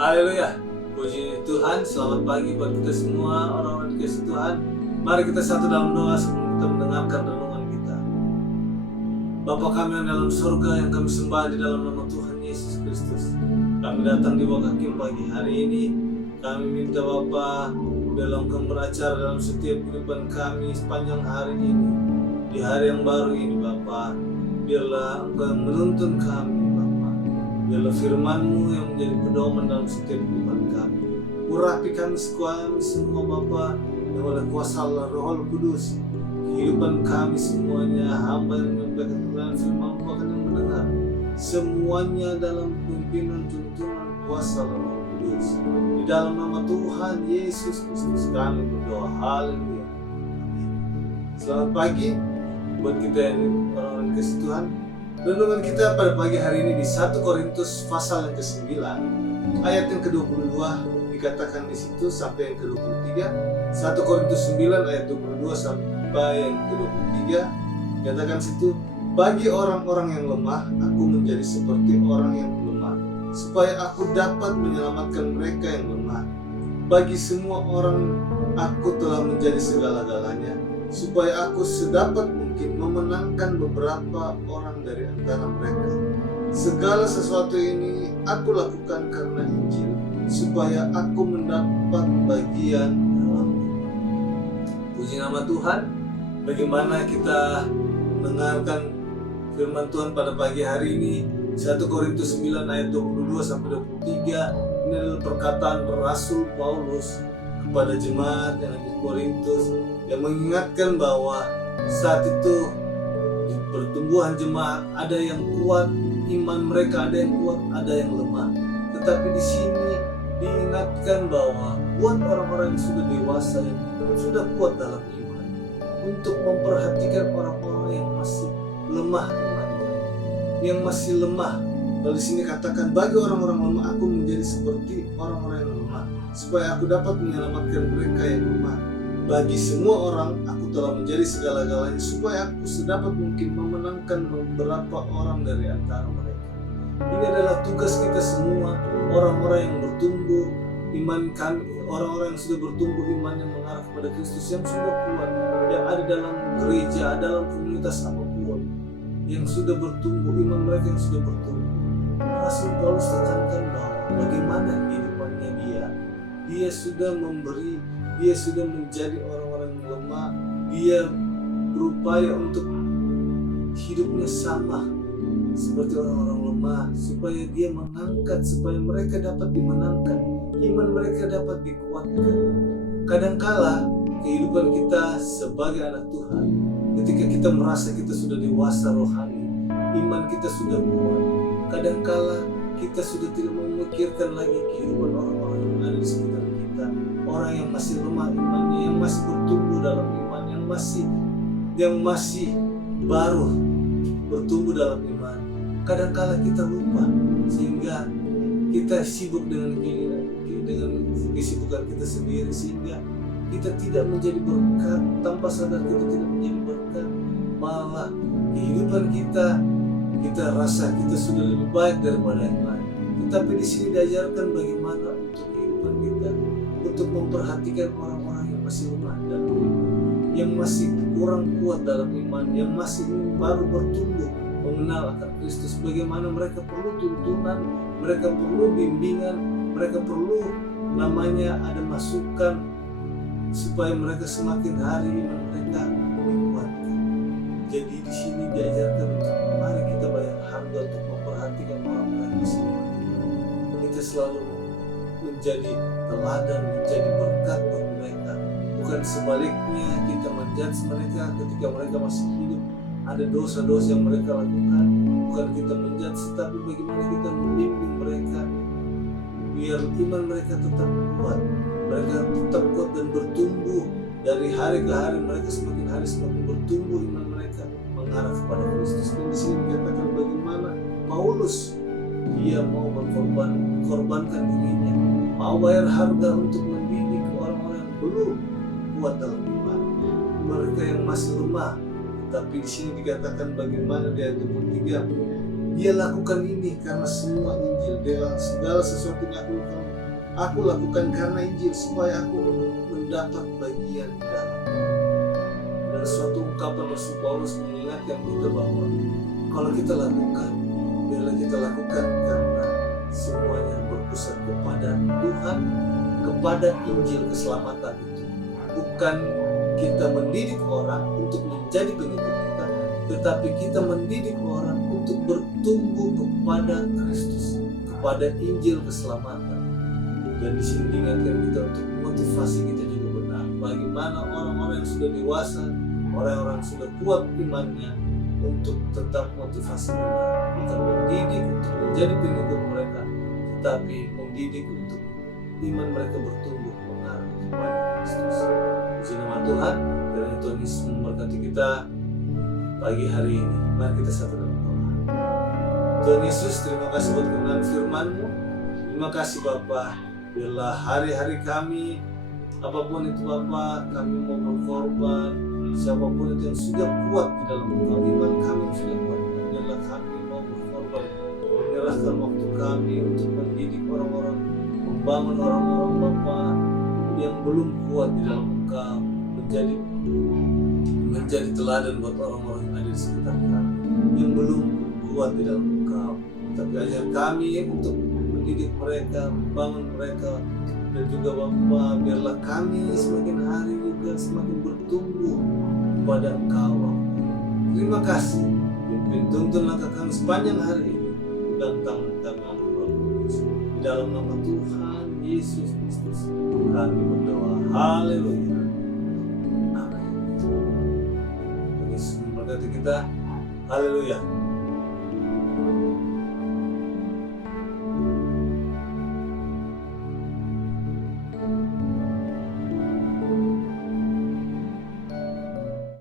Haleluya. Puji Tuhan, selamat pagi buat kita semua orang-orang dikasih Tuhan. Mari kita satu dalam doa sebelum kita mendengarkan renungan kita. Bapa kami yang dalam surga, yang kami sembah di dalam nama Tuhan Yesus Kristus. Kami datang di bawah kaki pagi hari ini. Kami minta Bapa dalam beracara dalam setiap kehidupan kami sepanjang hari ini. Di hari yang baru ini Bapa, biarlah Engkau menuntun kami. Biarlah firman-Mu yang menjadi pedoman dalam setiap kehidupan kami. Urapi kami semua Bapa, yang oleh kuasa Roh Kudus. Kehidupan kami semuanya, hamba yang menyampaikan firman-Mu bahkan yang mendengar. Semuanya dalam pimpinan tuntunan kuasa Roh Kudus. Di dalam nama Tuhan Yesus Kristus kami berdoa. Haleluya. Amin. Selamat pagi buat kita yang orang-orang dikasih Tuhan. Renungan kita pada pagi hari ini di 1 Korintus pasal yang ke-9 ayat yang ke-22 dikatakan di situ sampai yang ke-23. 1 Korintus 9 ayat 22 sampai yang ke-23 dikatakan situ, bagi orang-orang yang lemah aku menjadi seperti orang yang lemah supaya aku dapat menyelamatkan mereka yang lemah. Bagi semua orang aku telah menjadi segala-galanya supaya aku sedapat mungkin memenangkan beberapa orang dari antara mereka. Segala sesuatu ini aku lakukan karena Injil, supaya aku mendapat bagian dalamnya. Puji nama Tuhan. Bagaimana kita mendengarkan firman Tuhan pada pagi hari ini? 1 Korintus 9 ayat 22 sampai 23. Ini adalah perkataan Rasul Paulus kepada jemaat yang ada di Korintus, yang mengingatkan bahwa saat itu di pertumbuhan jemaat ada yang kuat iman mereka, ada yang kuat, ada yang lemah. Tetapi di sini diingatkan bahwa buat orang-orang yang sudah dewasa, yang sudah kuat dalam iman, untuk memperhatikan orang-orang yang masih lemah imannya, yang masih lemah. Lalu di sini katakan, bagi orang-orang lemah aku menjadi seperti orang-orang yang lemah, supaya aku dapat menyelamatkan mereka yang lemah. Bagi semua orang aku telah menjadi segala-galanya, supaya aku sedapat mungkin memenangkan beberapa orang dari antara mereka. Ini adalah tugas kita semua, orang-orang yang bertumbuh iman kami, orang-orang yang sudah bertumbuh iman yang mengarah kepada Kristus, yang sudah kuat, yang ada dalam gereja, dalam komunitas apapun, yang sudah bertumbuh iman mereka, yang sudah bertumbuh. Rasul Paulus tekankan bahwa bagaimana kehidupannya dia sudah memberi, dia sudah menjadi orang-orang yang lemah, dia berupaya untuk hidupnya sama seperti orang-orang lemah, supaya dia mengangkat, supaya mereka dapat dimenangkan, iman mereka dapat dikuatkan. Kadangkala kehidupan kita sebagai anak Tuhan, ketika kita merasa kita sudah dewasa rohani, iman kita sudah kuat, kadangkala kita sudah tidak memikirkan lagi kehidupan orang-orang yang ada di sekitar kita, orang yang masih lemah imannya, yang masih bertumbuh dalam iman, yang masih baru bertumbuh dalam iman. Kadangkala kita lupa, sehingga kita sibuk dengan kesibukan kita sendiri, sehingga kita tidak menjadi berkat. Tanpa sadar kita tidak menjadi berkat, malah kehidupan kita rasa kita sudah lebih baik daripada yang lain. Tetapi di sini diajarkan bagaimana untuk kehidupan kita, untuk memperhatikan orang-orang yang masih lemah dalam iman, yang masih kurang kuat dalam iman, yang masih baru bertumbuh mengenal akan Kristus. Bagaimana mereka perlu tuntunan, mereka perlu bimbingan, mereka perlu ada masukan supaya mereka semakin hari iman mereka dikuatkan. Jadi di sini diajarkan untuk mari kita bayar harga untuk memperhatikan orang-orang di sini. Kita selalu menjadi teladan, menjadi berkat buat mereka. Bukan sebaliknya kita menjudge mereka ketika mereka masih hidup, ada dosa-dosa yang mereka lakukan. Bukan kita menjudge, tapi bagaimana kita membimbing mereka biar iman mereka tetap kuat, mereka tetap kuat dan bertumbuh dari hari ke hari. Mereka semakin hari semakin bertumbuh iman mereka mengarah kepada Kristus. Dan di sini dikatakan bagaimana Paulus dia mau korbankan dirinya, mau bayar harga untuk mendidik orang-orang yang belum kuat dalam iman, mereka yang masih lemah. Tapi di sini dikatakan bagaimana di ayat 23, dia lakukan ini karena semua Injil. Dia segala sesuatu yang aku lakukan karena Injil supaya aku mendapat bagian di dalam. Dan suatu ungkapan Rasul Paulus mengingatkan kita bahwa kalau kita lakukan, biarlah kita lakukan karena semuanya berpusat kepada Tuhan, kepada Injil keselamatan itu. Bukan kita mendidik orang untuk menjadi pengikut kita, tetapi kita mendidik orang untuk bertumbuh kepada Kristus, kepada Injil keselamatan. Dan di sini diingatkan kita untuk motivasi kita juga benar. Bagaimana orang-orang yang sudah dewasa, orang-orang yang sudah kuat imannya, untuk tetap motivasi benar, bukan mendidik untuk menjadi pengikut mereka, tetapi mendidik untuk iman mereka bertumbuh benar kepada Kristus. Puji nama Tuhan, kiranya Tuhan Yesus memberkati kita pagi hari ini. Mari kita satu dalam doa. Tuhan Yesus, terima kasih buat kebenaran firman-Mu. Terima kasih Bapa, biarlah hari-hari kami, apapun itu Bapa, kami mau berkorban, siapapun itu yang sudah kuat di dalam Engkau, iman kami yang sudah kuat, biarlah kami mau berkorban, menyerahkan waktu kami untuk mendidik orang-orang, membangun orang-orang Bapa yang belum kuat di dalam Engkau, menjadi teladan buat orang-orang yang ada di sekitar kami, yang belum kuat di dalam Engkau. Tapi ajar kami untuk mendidik mereka, membangun mereka, dan juga Bapa, biarlah kami semakin hari juga semakin bertumbuh kepada Engkau. Terima kasih, pimpin tuntun langkah kami sepanjang hari ini, dan tangan kami di dalam nama Tuhan Yesus Kristus kami berdoa. Haleluya. Amin. Yesus memberkati kita. Haleluya.